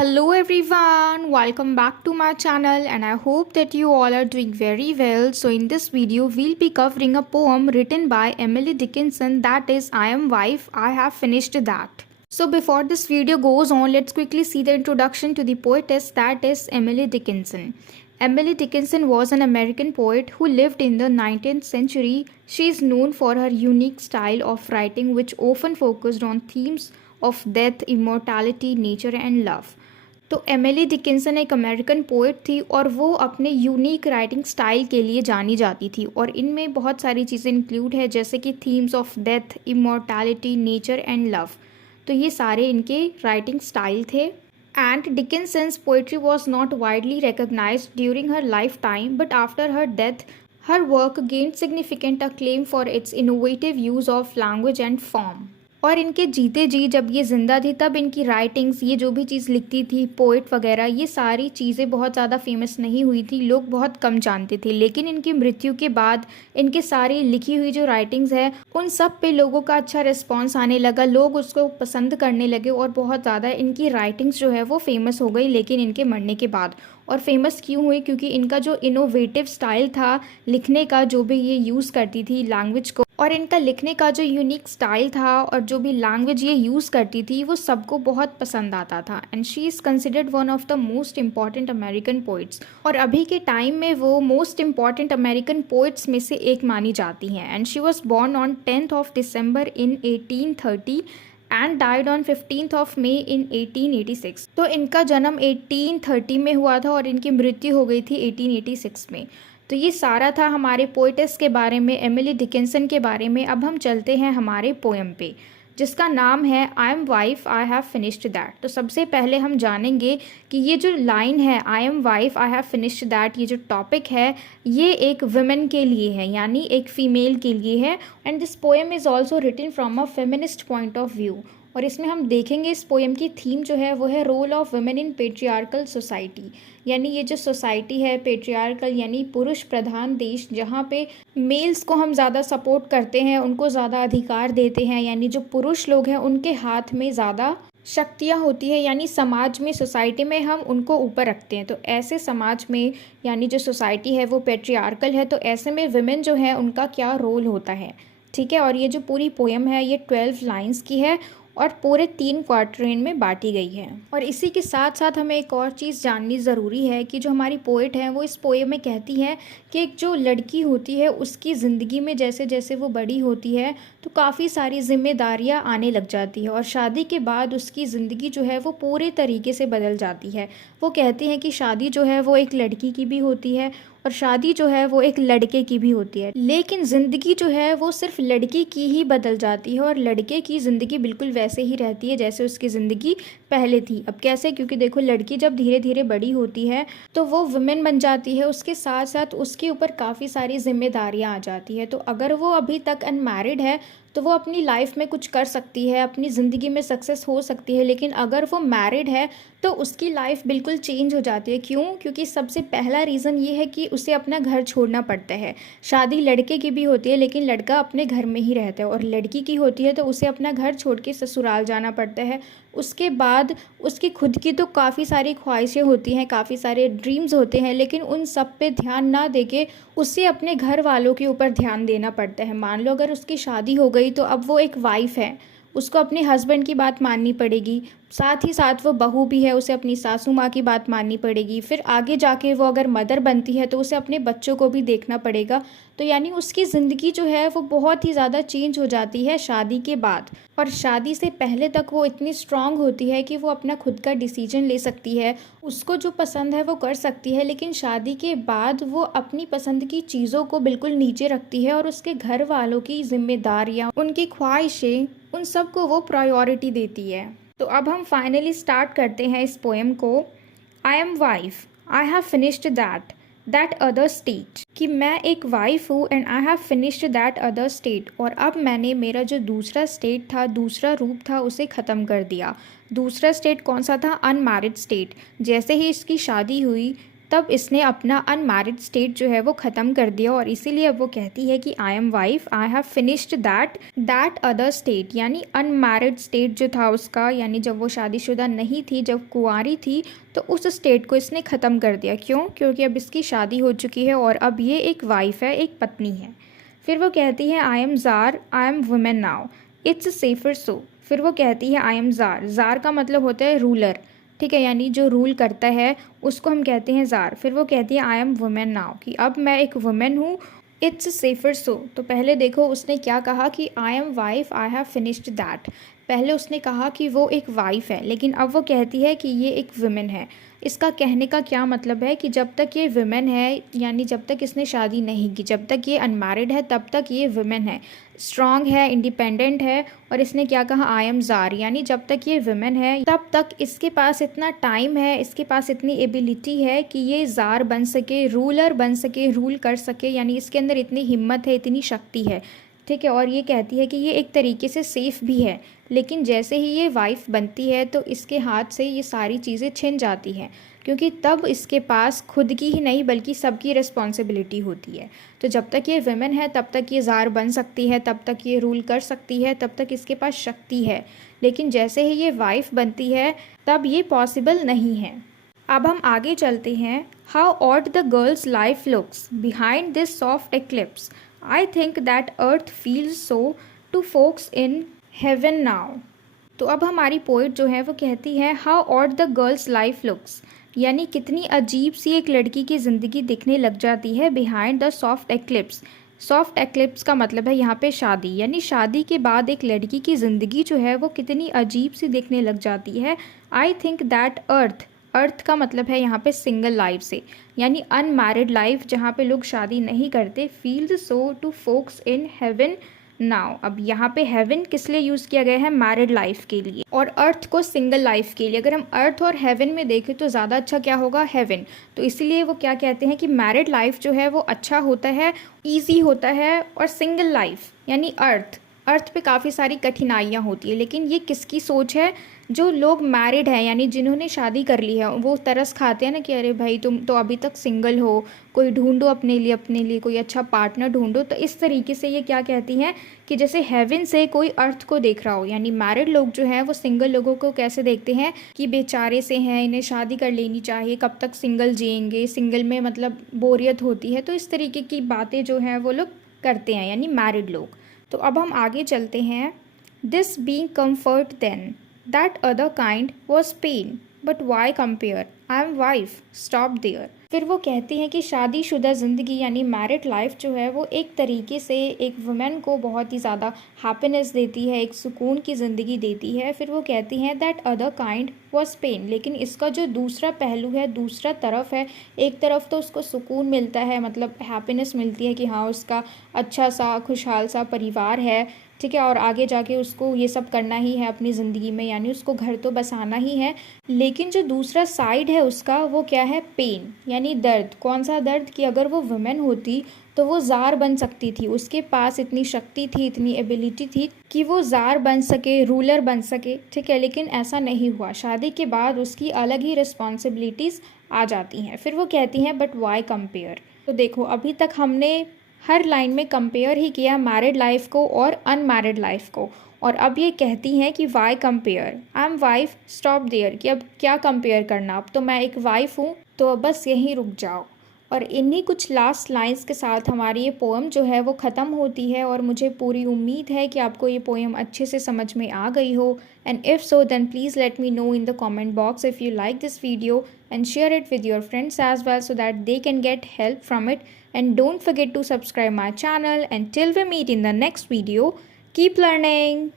Hello everyone, welcome back to my channel and I hope that you all are doing very well. So in this video we'll be covering a poem written by Emily Dickinson, that is I Am Wife, I Have Finished That. So before this video goes on, let's quickly see the introduction to the poetess, that is Emily Dickinson. Emily Dickinson was an American poet who lived in the 19th century. She is known for her unique style of writing which often focused on themes of death, immortality, nature and love. तो Emily Dickinson एक American poet थी और वो अपने unique writing style के लिए जानी जाती थी और इनमें बहुत सारी चीज़ें इंक्लूड है जैसे कि themes of death, immortality, nature and love. तो ये सारे इनके राइटिंग स्टाइल थे। And Dickinson's poetry was not widely recognised during her lifetime but after her death her work gained significant acclaim for its innovative use of language and form. और इनके जीते जी जब ये ज़िंदा थी तब इनकी राइटिंग्स, ये जो भी चीज़ लिखती थी, पोइट वगैरह, ये सारी चीज़ें बहुत ज़्यादा फेमस नहीं हुई थी, लोग बहुत कम जानते थे। लेकिन इनकी मृत्यु के बाद इनके सारी लिखी हुई जो राइटिंग्स है उन सब पे लोगों का अच्छा रिस्पॉन्स आने लगा, लोग उसको पसंद करने लगे और बहुत ज़्यादा इनकी राइटिंग्स जो है वो फेमस हो गई। लेकिन इनके मरने के बाद, और फेमस क्यों हुई? क्योंकि इनका जो इनोवेटिव स्टाइल था लिखने का, जो भी ये यूज़ करती थी लैंग्वेज को, और इनका लिखने का जो यूनिक स्टाइल था और जो भी लैंग्वेज ये यूज़ करती थी वो सबको बहुत पसंद आता था। And she is considered one of the most important American poets, और अभी के टाइम में वो मोस्ट इम्पॉर्टेंट अमेरिकन पोइट्स में से एक मानी जाती हैं। And she was born on 10th of December in 1830 and died on 15th of May in 1886। तो इनका जन्म 1830 में हुआ था और इनकी मृत्यु हो गई थी 1886 में। तो ये सारा था हमारे पोइटेस के बारे में, एमिली डिकिंसन के बारे में। अब हम चलते हैं हमारे पोएम पे जिसका नाम है I am wife I have finished that. तो सबसे पहले हम जानेंगे कि ये जो लाइन है I am wife I have finished that, ये जो टॉपिक है ये एक वुमेन के लिए है, यानी एक फ़ीमेल के लिए है। And this poem is also written from a feminist point of view. और इसमें हम देखेंगे इस पोएम की थीम जो है वो है role of women in patriarchal society, यानी ये जो सोसाइटी है पेट्रियार्कल यानी पुरुष प्रधान देश, जहाँ पे मेल्स को हम ज़्यादा सपोर्ट करते हैं, उनको ज़्यादा अधिकार देते हैं, यानी जो पुरुष लोग हैं उनके हाथ में ज़्यादा शक्तियाँ होती है, यानी समाज में, सोसाइटी में हम उनको ऊपर रखते हैं। तो ऐसे समाज में, यानी जो सोसाइटी है वो पेट्रियार्कल है, तो ऐसे में वुमेन जो है उनका क्या रोल होता है, ठीक है। और ये जो पूरी पोएम है ये 12 लाइन्स की है और पूरे 3 क्वार्टरेन में बांटी गई है। और इसी के साथ साथ हमें एक और चीज़ जाननी ज़रूरी है कि जो हमारी पोएट है वो इस पोएम में कहती है कि एक जो लड़की होती है उसकी ज़िंदगी में जैसे जैसे वो बड़ी होती है तो काफ़ी सारी जिम्मेदारियां आने लग जाती है और शादी के बाद उसकी ज़िंदगी जो है वो पूरे तरीके से बदल जाती है। वो कहती हैं कि शादी जो है वो एक लड़की की भी होती है और शादी जो है वो एक लड़के की भी होती है, लेकिन ज़िंदगी जो है वो सिर्फ लड़की की ही बदल जाती है और लड़के की ज़िंदगी बिल्कुल वैसे ही रहती है जैसे उसकी ज़िंदगी पहले थी। अब कैसे? क्योंकि देखो लड़की जब धीरे धीरे बड़ी होती है तो वो वुमेन बन जाती है, उसके साथ साथ उसके ऊपर काफ़ी सारी जिम्मेदारियां आ जाती है। तो अगर वो अभी तक अनमैरिड है तो वो अपनी लाइफ में कुछ कर सकती है, अपनी ज़िंदगी में सक्सेस हो सकती है, लेकिन अगर वो मैरिड है तो उसकी लाइफ बिल्कुल चेंज हो जाती है। क्यों? क्योंकि सबसे पहला रीज़न ये है कि उसे अपना घर छोड़ना पड़ता है। शादी लड़के की भी होती है लेकिन लड़का अपने घर में ही रहता है, और लड़की की होती है तो उसे अपना घर छोड़ के ससुराल जाना पड़ता है। उसके बाद उसकी खुद की तो काफ़ी सारी ख्वाहिशें होती हैं, काफ़ी सारे ड्रीम्स होते हैं, लेकिन उन सब पे ध्यान ना देके उसे अपने घर वालों के ऊपर ध्यान देना पड़ता है। मान लो अगर उसकी शादी हो गई तो अब वो एक वाइफ है, उसको अपने हस्बैंड की बात माननी पड़ेगी, साथ ही साथ वो बहू भी है, उसे अपनी सासू माँ की बात माननी पड़ेगी। फिर आगे जाके वो अगर मदर बनती है तो उसे अपने बच्चों को भी देखना पड़ेगा। तो यानी उसकी ज़िंदगी जो है वो बहुत ही ज़्यादा चेंज हो जाती है शादी के बाद। और शादी से पहले तक वो इतनी स्ट्रांग होती है कि वो अपना खुद का डिसीजन ले सकती है, उसको जो पसंद है वो कर सकती है, लेकिन शादी के बाद वो अपनी पसंद की चीज़ों को बिल्कुल नीचे रखती है और उसके घर वालों की जिम्मेदारियाँ, उनकी ख्वाहिशें, उन सब को वो प्रायोरिटी देती है। तो अब हम फाइनली स्टार्ट करते हैं इस पोएम को। आई am wife I have finished that other state, कि मैं एक वाइफ हूँ and I have finished that other state, और अब मैंने मेरा जो दूसरा स्टेट था, दूसरा रूप था, उसे ख़त्म कर दिया। दूसरा स्टेट कौन सा था? Unmarried state. जैसे ही इसकी शादी हुई तब इसने अपना अनमैरिड स्टेट जो है वो ख़त्म कर दिया और इसीलिए अब वो कहती है कि आई am wife, I have finished that other state, यानी अनमैरिड स्टेट जो था उसका, यानी जब वो शादीशुदा नहीं थी, जब कुंवारी थी, तो उस स्टेट को इसने ख़त्म कर दिया। क्यों? क्योंकि अब इसकी शादी हो चुकी है और अब ये एक वाइफ है, एक पत्नी है। फिर वो कहती है I am jar, I am women now, it's safer so. फिर वो कहती है आई एम जार, जार का मतलब होता है रूलर, ठीक है, यानी जो रूल करता है उसको हम कहते हैं जार। फिर वो कहती है आई एम वुमेन नाउ, कि अब मैं एक वुमेन हूँ, इट्स सेफर सो। तो पहले देखो उसने क्या कहा कि आई am wife, I have finished that. पहले उसने कहा कि वो एक वाइफ है, लेकिन अब वो कहती है कि ये एक वुमेन है। इसका कहने का क्या मतलब है कि जब तक ये वुमेन है, यानी जब तक इसने शादी नहीं की, जब तक ये अनमैरिड है, तब तक ये वुमेन है, स्ट्रांग है, इंडिपेंडेंट है। और इसने क्या कहा आई एम जार, यानी जब तक ये वुमेन है तब तक इसके पास इतना टाइम है, इसके पास इतनी एबिलिटी है कि ये जार बन सके, रूलर बन सके, रूल कर सके, यानी इसके अंदर इतनी हिम्मत है, इतनी शक्ति है, ठीक है। और ये कहती है कि ये एक तरीके से सेफ़ भी है, लेकिन जैसे ही ये वाइफ बनती है तो इसके हाथ से ये सारी चीज़ें छिन जाती हैं, क्योंकि तब इसके पास खुद की ही नहीं बल्कि सबकी रिस्पॉन्सिबिलिटी होती है। तो जब तक ये वुमेन है तब तक ये ज़ार बन सकती है, तब तक ये रूल कर सकती है, तब तक इसके पास शक्ति है, लेकिन जैसे ही ये वाइफ बनती है तब ये पॉसिबल नहीं है। अब हम आगे चलते हैं। How odd the girls life looks behind this soft eclipse, I think that earth feels so to folks in heaven now. तो अब हमारी पोइट जो है वो कहती है how odd the girls life looks, यानी कितनी अजीब सी एक लड़की की ज़िंदगी दिखने लग जाती है behind the soft eclipse. Soft eclipse का मतलब है यहाँ पे शादी, यानी शादी के बाद एक लड़की की ज़िंदगी जो है वो कितनी अजीब सी दिखने लग जाती है। आई थिंक दैट अर्थ, अर्थ का मतलब है यहाँ पे सिंगल लाइफ से, यानी अनमैरिड लाइफ जहाँ पे लोग शादी नहीं करते, feels so to folks in heaven now. अब यहाँ पे हेवन किस लिए यूज़ किया गया है? मैरिड लाइफ के लिए, और अर्थ को सिंगल लाइफ के लिए। अगर हम अर्थ और हेवन में देखें तो ज़्यादा अच्छा क्या होगा? हेवन। तो इसीलिए वो क्या कहते हैं कि मैरिड लाइफ जो है वो अच्छा होता है, ईजी होता है, और सिंगल लाइफ यानी अर्थ पे काफ़ी सारी कठिनाइयाँ होती है। लेकिन ये किसकी सोच है? जो लोग मैरिड हैं, यानी जिन्होंने शादी कर ली है, वो तरस खाते हैं ना कि अरे भाई तुम तो अभी तक सिंगल हो, कोई ढूंढो अपने लिए कोई अच्छा पार्टनर ढूंढो। तो इस तरीके से ये क्या कहती हैं कि जैसे हेवन से कोई अर्थ को देख रहा हो, यानी मैरिड लोग जो हैं वो सिंगल लोगों को कैसे देखते हैं कि बेचारे से हैं, इन्हें शादी कर लेनी चाहिए, कब तक सिंगल जिएंगे, सिंगल में मतलब बोरियत होती है। तो इस तरीके की बातें जो हैं वो लोग करते हैं, यानी मैरिड लोग। तो अब हम आगे चलते हैं। This being comfort then, that other kind was pain, but why compare, I am wife, stop there. फिर वो कहती हैं कि शादीशुदा ज़िंदगी यानी मैरिड लाइफ जो है वो एक तरीके से एक वुमेन को बहुत ही ज़्यादा हैप्पीनेस देती है, एक सुकून की ज़िंदगी देती है। फिर वो कहती हैं that other kind was pain, लेकिन इसका जो दूसरा पहलू है, दूसरा तरफ है, एक तरफ तो उसको सुकून मिलता है, मतलब हैप्पीनेस मिलती है कि हाँ उसका अच्छा सा खुशहाल सा परिवार है, ठीक है, और आगे जाके उसको ये सब करना ही है अपनी ज़िंदगी में, यानी उसको घर तो बसाना ही है। लेकिन जो दूसरा साइड है उसका वो क्या है? पेन, यानी दर्द। कौन सा दर्द? कि अगर वो वुमेन होती तो वो ज़ार बन सकती थी, उसके पास इतनी शक्ति थी, इतनी एबिलिटी थी कि वो ज़ार बन सके, रूलर बन सके, ठीक है, लेकिन ऐसा नहीं हुआ। शादी के बाद उसकी अलग ही रिस्पॉन्सिबिलिटीज़ आ जाती हैं। फिर वो कहती हैं बट वाई कंपेयर। तो देखो अभी तक हमने हर लाइन में कंपेयर ही किया मैरिड लाइफ को और अनमैरिड लाइफ को, और अब ये कहती हैं कि why compare, I am wife, stop there, कि अब क्या कंपेयर करना, अब तो मैं एक वाइफ हूँ, तो अब बस यहीं रुक जाओ। और इन्हीं कुछ लास्ट लाइंस के साथ हमारी ये पोएम जो है वो ख़त्म होती है, और मुझे पूरी उम्मीद है कि आपको ये पोएम अच्छे से समझ में आ गई हो। And if so then please let me know in the comment box if you like this video, and share it with your friends as well so that they can get help from it. And don't forget to subscribe my channel. And till we meet in the next video, keep learning.